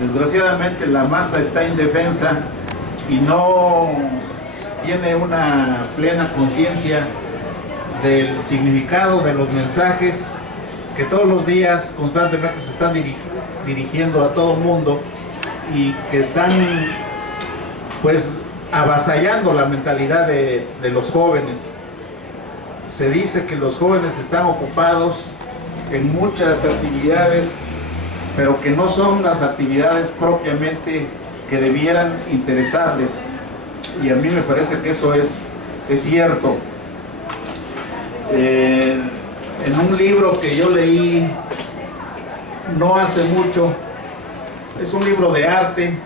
Desgraciadamente la masa está indefensa y no tiene una plena conciencia del significado de los mensajes que todos los días constantemente se están dirigiendo a todo el mundo y que están pues avasallando la mentalidad de los jóvenes. Se dice que los jóvenes están ocupados en muchas actividades, pero que no son las actividades propiamente que debieran interesarles, y a mí me parece que eso es cierto. En un libro que yo leí no hace mucho, es un libro de arte,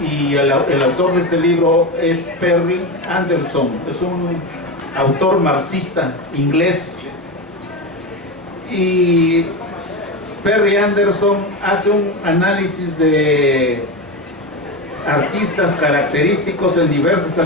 y el autor de este libro es Perry Anderson, es un autor marxista inglés, y Perry Anderson hace un análisis de artistas característicos en diversas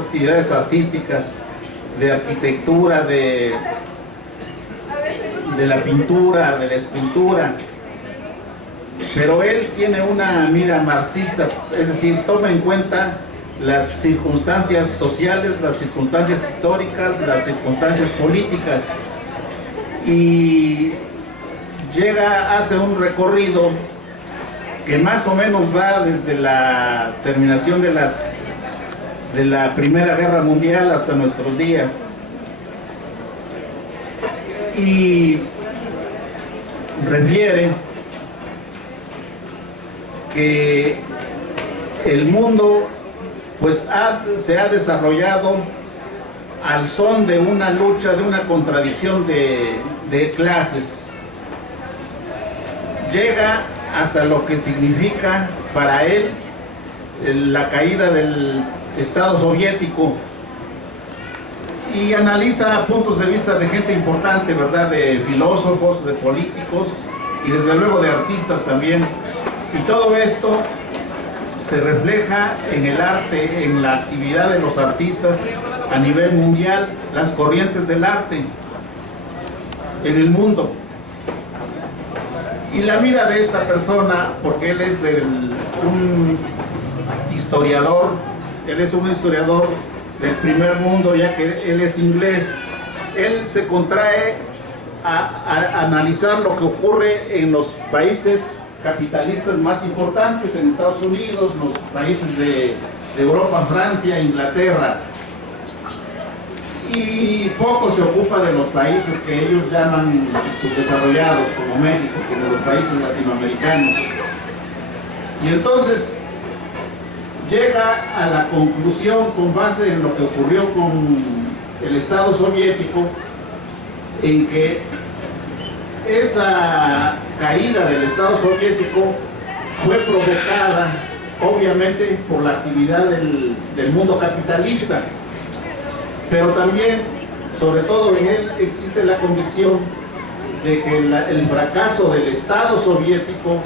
actividades artísticas, de arquitectura, de la pintura, de la escultura, pero él tiene una mira marxista, es decir, toma en cuenta las circunstancias sociales, las circunstancias históricas, las circunstancias políticas, y hace un recorrido que más o menos va desde la terminación de la Primera Guerra Mundial hasta nuestros días, y refiere que el mundo pues se ha desarrollado al son de una lucha, de una contradicción de clases. Llega hasta lo que significa para él la caída del Estado soviético, y analiza puntos de vista de gente importante, ¿verdad? De filósofos, de políticos y desde luego de artistas también. Y todo esto se refleja en el arte, en la actividad de los artistas a nivel mundial, las corrientes del arte en el mundo. Y la mira de esta persona, porque él es un historiador del primer mundo, ya que él es inglés, él se contrae a analizar lo que ocurre en los países capitalistas más importantes, en Estados Unidos, los países de Europa, Francia, Inglaterra, y poco se ocupa de los países que ellos llaman subdesarrollados, como México, como los países latinoamericanos. Y entonces llega a la conclusión, con base en lo que ocurrió con el Estado soviético, en que esa caída del Estado soviético fue provocada obviamente por la actividad del mundo capitalista, pero también, sobre todo en él, existe la convicción de que el fracaso del Estado soviético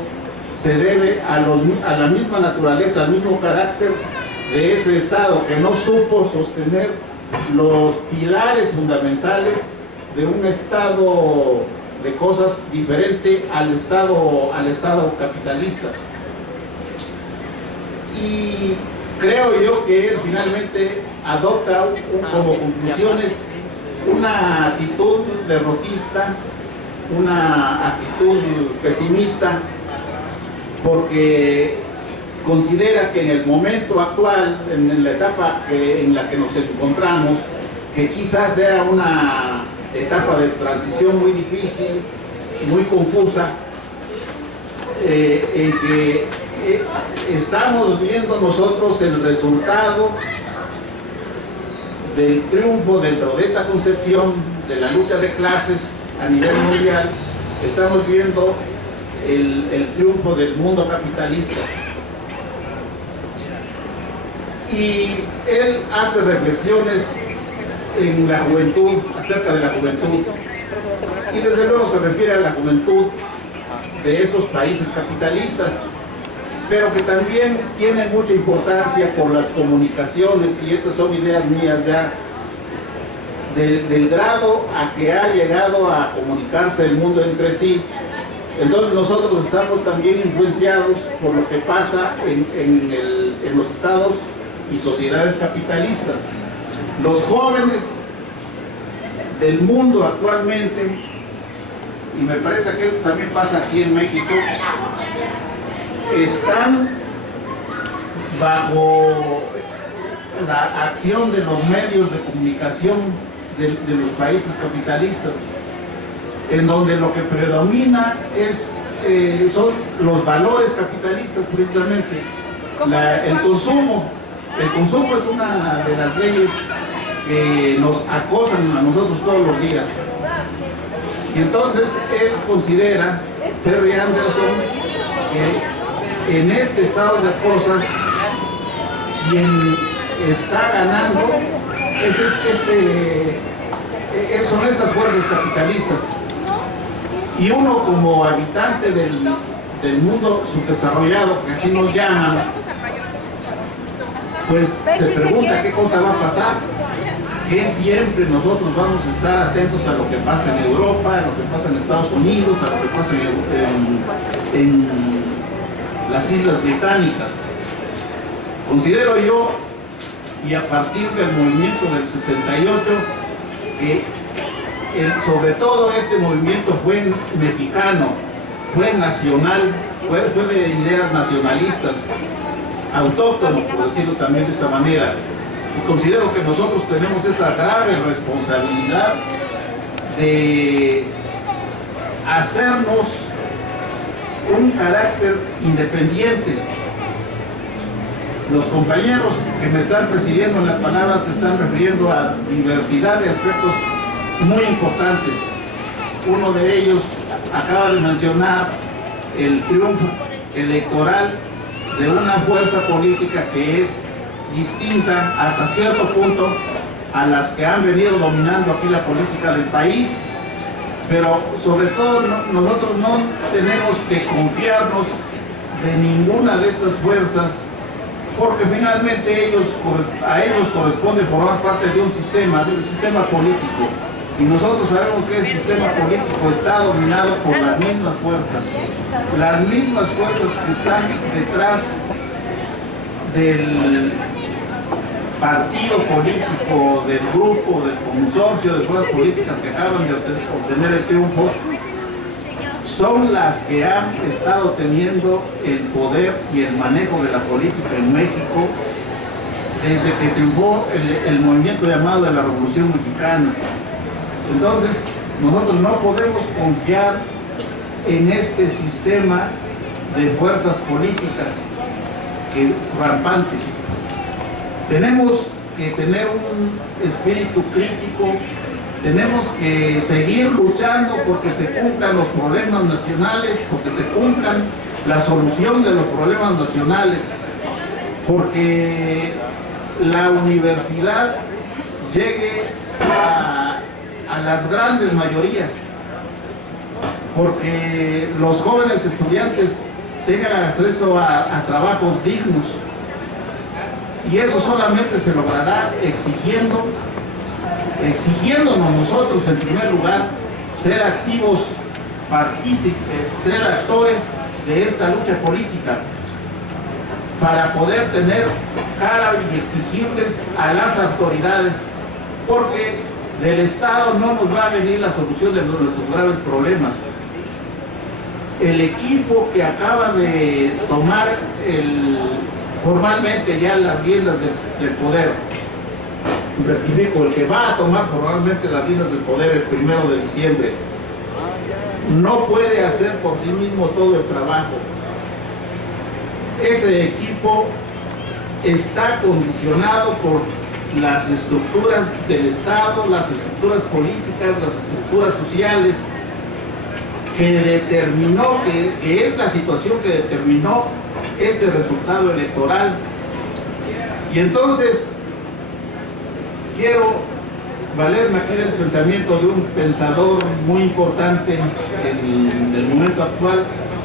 se debe a la misma naturaleza, al mismo carácter de ese Estado, que no supo sostener los pilares fundamentales de un estado de cosas diferente al estado capitalista. Y creo yo que él finalmente adopta como conclusiones una actitud derrotista, una actitud pesimista, porque considera que en el momento actual, en la etapa en la que nos encontramos, que quizás sea una etapa de transición muy difícil, muy confusa, en que estamos viendo nosotros el resultado del triunfo dentro de esta concepción de la lucha de clases a nivel mundial. Estamos viendo el triunfo del mundo capitalista, y él hace reflexiones en la juventud, acerca de la juventud, y desde luego se refiere a la juventud de esos países capitalistas, pero que también tiene mucha importancia por las comunicaciones, y estas son ideas mías ya, del grado a que ha llegado a comunicarse el mundo entre sí, Entonces nosotros estamos también influenciados por lo que pasa en los estados y sociedades capitalistas. Los jóvenes del mundo actualmente, y me parece que esto también pasa aquí en México, están bajo la acción de los medios de comunicación de los países capitalistas, en donde lo que predomina son los valores capitalistas, precisamente el consumo. El consumo es una de las leyes que nos acosan a nosotros todos los días. Y entonces él considera, Terry Anderson, que en este estado de cosas quien está ganando son estas fuerzas capitalistas. Y uno como habitante del mundo subdesarrollado, que así nos llaman, pues se pregunta qué cosa va a pasar, que siempre nosotros vamos a estar atentos a lo que pasa en Europa, a lo que pasa en Estados Unidos, a lo que pasa en las Islas Británicas. Considero yo, y a partir del movimiento del 68, que sobre todo este movimiento fue mexicano, fue nacional, fue de ideas nacionalistas, autóctono, por decirlo también de esta manera. Y considero que nosotros tenemos esa grave responsabilidad de hacernos un carácter independiente. Los compañeros que me están presidiendo en las palabras se están refiriendo a diversidad de aspectos muy importantes. Uno de ellos acaba de mencionar el triunfo electoral de una fuerza política que es distinta hasta cierto punto a las que han venido dominando aquí la política del país, pero sobre todo nosotros no tenemos que confiarnos de ninguna de estas fuerzas, porque finalmente a ellos corresponde formar parte de un sistema político, y nosotros sabemos que ese sistema político está dominado por las mismas fuerzas que están detrás del partido político, del grupo, del consorcio de fuerzas políticas que acaban de obtener el triunfo, son las que han estado teniendo el poder y el manejo de la política en México desde que triunfó el movimiento llamado de la Revolución Mexicana. Entonces, nosotros no podemos confiar en este sistema de fuerzas políticas rampantes. Tenemos que tener un espíritu crítico, tenemos que seguir luchando porque se cumplan los problemas nacionales, porque se cumplan la solución de los problemas nacionales, porque la universidad llegue a las grandes mayorías, porque los jóvenes estudiantes tengan acceso a trabajos dignos, y eso solamente se logrará exigiéndonos nosotros en primer lugar ser activos partícipes, ser actores de esta lucha política, para poder tener cara y exigirles a las autoridades, porque del Estado no nos va a venir la solución de nuestros graves problemas. El equipo que acaba de tomar formalmente ya las riendas del poder, rectifico, el que va a tomar formalmente las riendas del poder el 1 de diciembre, no puede hacer por sí mismo todo el trabajo. Ese equipo está condicionado por las estructuras del Estado, las estructuras políticas, las estructuras sociales, que es la situación que determinó este resultado electoral. Y entonces quiero valerme aquí del pensamiento de un pensador muy importante en el momento actual,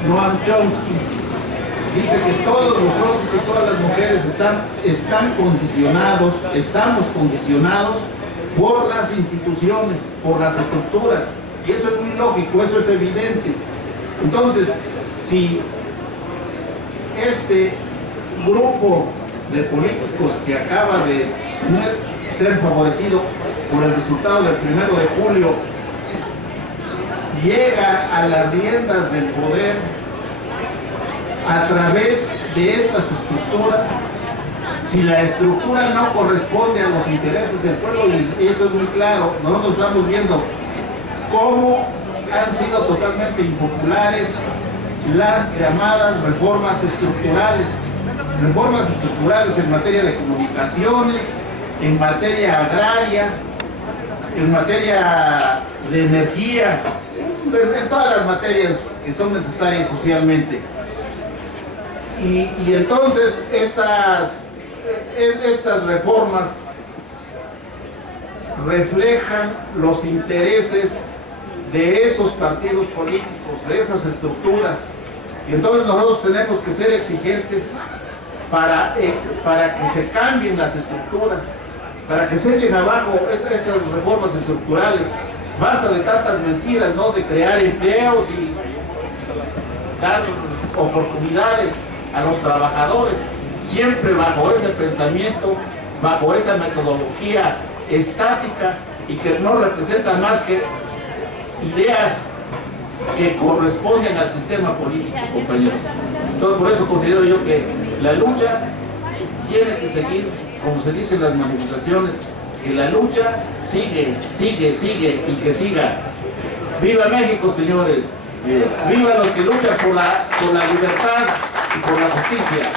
Noam Chomsky. Dice que todos los hombres y todas las mujeres estamos condicionados por las instituciones, por las estructuras. Y eso es muy lógico, eso es evidente. Entonces, si este grupo de políticos que acaba de ser favorecido por el resultado del 1 de julio llega a las riendas del poder a través de estas estructuras, si la estructura no corresponde a los intereses del pueblo, y esto es muy claro, nosotros estamos viendo cómo han sido totalmente impopulares las llamadas reformas estructurales en materia de comunicaciones, en materia agraria, en materia de energía, en todas las materias que son necesarias socialmente. Y entonces estas reformas reflejan los intereses de esos partidos políticos, de esas estructuras. Y entonces nosotros tenemos que ser exigentes para que se cambien las estructuras, para que se echen abajo esas reformas estructurales. Basta de tantas mentiras, ¿no? De crear empleos y dar oportunidades a los trabajadores, siempre bajo ese pensamiento, bajo esa metodología estática y que no representa más que ideas que corresponden al sistema político, compañeros. Entonces, por eso considero yo que la lucha tiene que seguir, como se dice en las manifestaciones, que la lucha sigue y que siga. ¡Viva México, señores! ¡Viva los que luchan por la libertad y por la justicia!